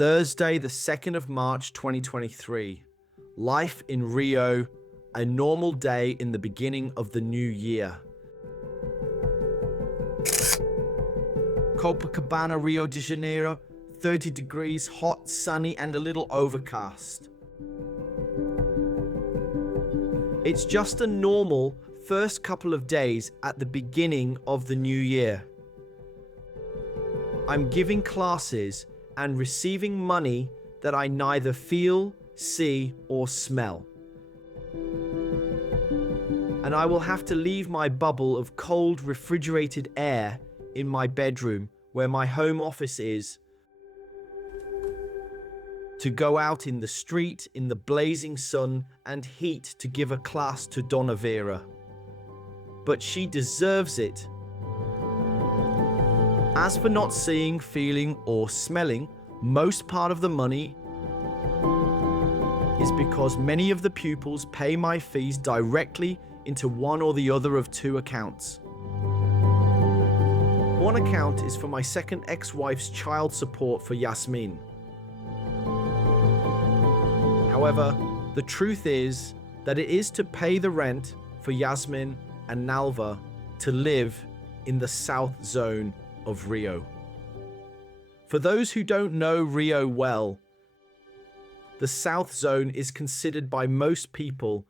Thursday, the 2nd of March 2023. Life in Rio, a normal day in the beginning of the new year. Copacabana, Rio de Janeiro, 30 degrees, hot, sunny, and a little overcast. It's just a normal first couple of days at the beginning of the new year. I'm giving classes and receiving money that I neither feel, see, or smell. And I will have to leave my bubble of cold, refrigerated air in my bedroom, where my home office is, to go out in the street in the blazing sun and heat to give a class to Donna Vera. But she deserves it. As for not seeing, feeling, or smelling, most part of the money is because many of the pupils pay my fees directly into one or the other of two accounts. One account is for my second ex-wife's child support for Yasmin. However, the truth is that it is to pay the rent for Yasmin and Nalva to live in the south zone of Rio. For those who don't know Rio well, the south zone is considered by most people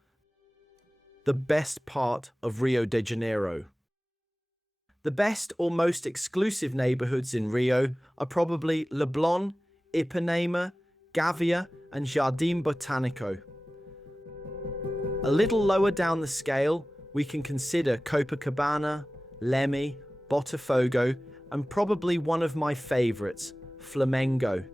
the best part of Rio de Janeiro. The best or most exclusive neighborhoods in Rio are probably Leblon, Ipanema, Gavia, and Jardim Botanico. A little lower down the scale, we can consider Copacabana, Leme, Botafogo, and probably one of my favorites, Flamengo.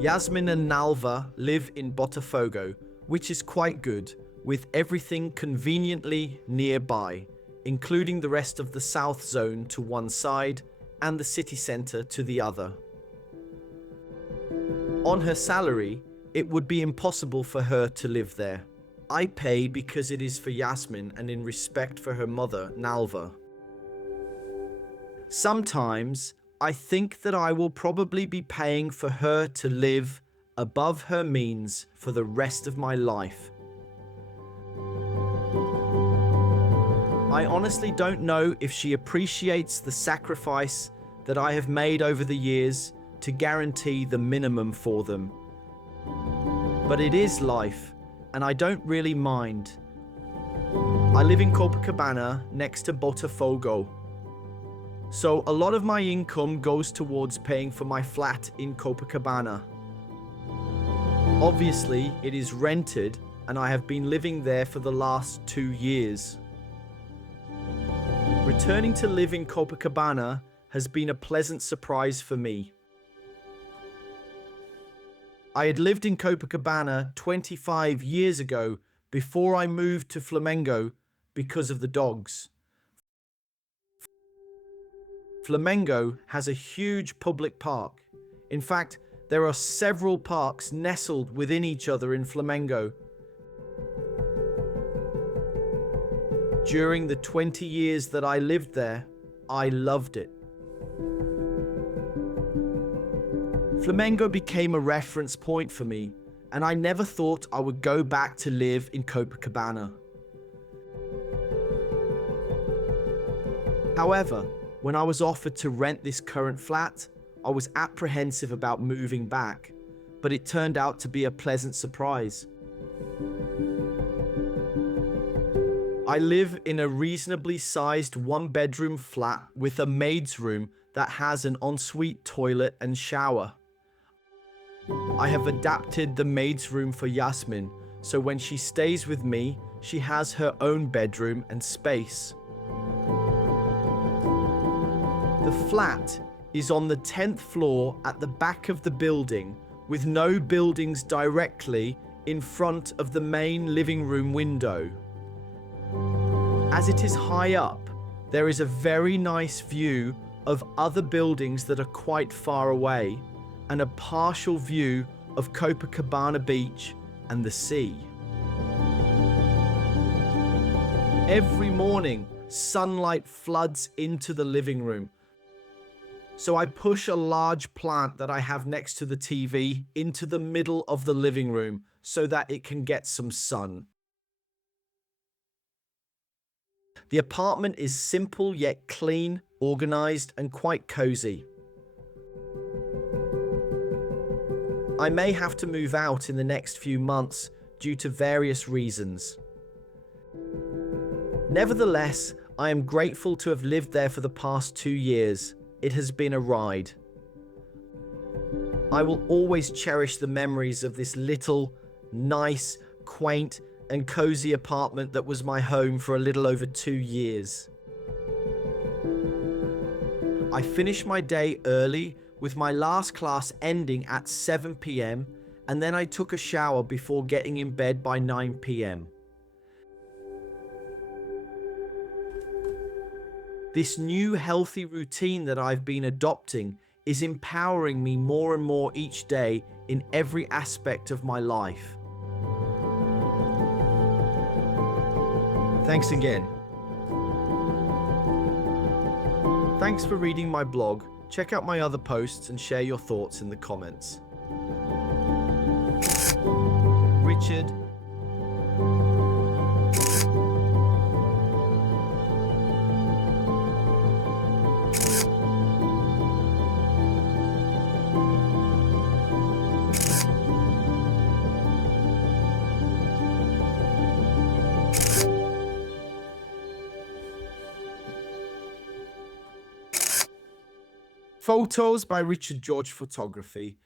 Yasmin and Nalva live in Botafogo, which is quite good, with everything conveniently nearby, including the rest of the south zone to one side and the city center to the other. On her salary, it would be impossible for her to live there. I pay because it is for Yasmin and in respect for her mother, Nalva. Sometimes, I think that I will probably be paying for her to live above her means for the rest of my life. I honestly don't know if she appreciates the sacrifice that I have made over the years to guarantee the minimum for them. But it is life, and I don't really mind. I live in Copacabana next to Botafogo. So a lot of my income goes towards paying for my flat in Copacabana. Obviously, it is rented, and I have been living there for the last 2 years. Returning to live in Copacabana has been a pleasant surprise for me. I had lived in Copacabana 25 years ago before I moved to Flamengo because of the dogs. Flamengo has a huge public park. In fact, there are several parks nestled within each other in Flamengo. During the 20 years that I lived there, I loved it. Flamengo became a reference point for me, and I never thought I would go back to live in Copacabana. However, when I was offered to rent this current flat, I was apprehensive about moving back, but it turned out to be a pleasant surprise. I live in a reasonably sized one-bedroom flat with a maid's room that has an ensuite toilet and shower. I have adapted the maid's room for Yasmin, so when she stays with me, she has her own bedroom and space. The flat is on the 10th floor at the back of the building, with no buildings directly in front of the main living room window. As it is high up, there is a very nice view of other buildings that are quite far away, and a partial view of Copacabana Beach and the sea. Every morning, sunlight floods into the living room, So I push a large plant that I have next to the TV into the middle of the living room so that it can get some sun. The apartment is simple yet clean, organized, and quite cozy. I may have to move out in the next few months due to various reasons. Nevertheless, I am grateful to have lived there for the past 2 years. It has been a ride. I will always cherish the memories of this little, nice, quaint, and cozy apartment that was my home for a little over 2 years. I finished my day early with my last class ending at 7 p.m. and then I took a shower before getting in bed by 9 p.m. This new healthy routine that I've been adopting is empowering me more and more each day in every aspect of my life. Thanks again. Thanks for reading my blog. Check out my other posts and share your thoughts in the comments. Richard. Photos by Richard George Photography.